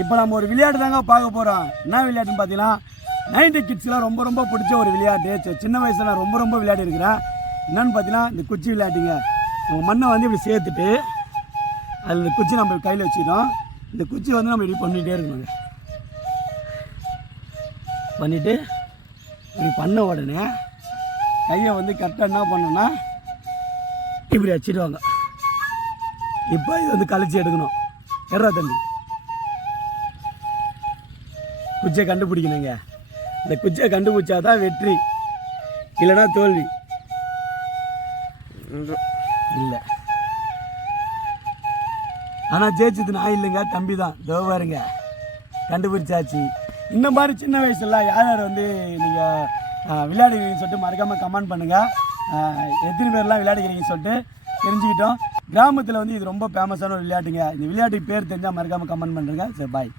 இப்போ நம்ம ஒரு விளையாட்டு தாங்க பார்க்க போகிறோம். என்ன விளையாட்டுன்னு பார்த்தீங்கன்னா 90 கிட்ஸ்லாம் ரொம்ப ரொம்ப பிடிச்ச ஒரு விளையாட்டு. சின்ன வயசில் நான் ரொம்ப விளையாடி இருக்கிறேன். என்னென்னு பார்த்தீங்கன்னா இந்த குச்சி விளையாட்டுங்க. நம்ம மண்ணை வந்து இப்படி சேர்த்துட்டு அதில் இந்த குச்சி நம்ம கையில் வச்சுக்கணும். இந்த குச்சி வந்து நம்ம இப்படி பண்ணிகிட்டே இருக்கணும். பண்ணிவிட்டு இப்படி பண்ண உடனே கையை வந்து கரெக்டாக என்ன பண்ணோன்னா இப்படி வச்சிடுவாங்க. இப்போ இது வந்து கழிச்சு எடுக்கணும். தம்பி குச்சியை கண்டுபிடிக்கணுங்க. இந்த குச்சியை கண்டுபிடிச்சாதான் வெற்றி, இல்லைன்னா தோல்வி. இல்லை, ஆனால் ஜெயிச்சது நான் இல்லைங்க, தம்பி தான். பாருங்க, கண்டுபிடிச்சாச்சு. இந்த மாதிரி சின்ன வயசுல யார் யார் வந்து நீங்கள் விளையாடுவீங்கன்னு சொல்லிட்டு மறக்காமல் கமெண்ட் பண்ணுங்கள். எத்தனை பேர்லாம் விளையாடுகிறீங்கன்னு சொல்லிட்டு தெரிஞ்சுக்கிட்டோம். கிராமத்தில் வந்து இது ரொம்ப ஃபேமஸான ஒரு விளையாட்டுங்க. இந்த விளையாட்டுக்கு பேர் தெரிஞ்சால் மறக்காமல் கமெண்ட் பண்ணுறேங்க. சரி, பாய்.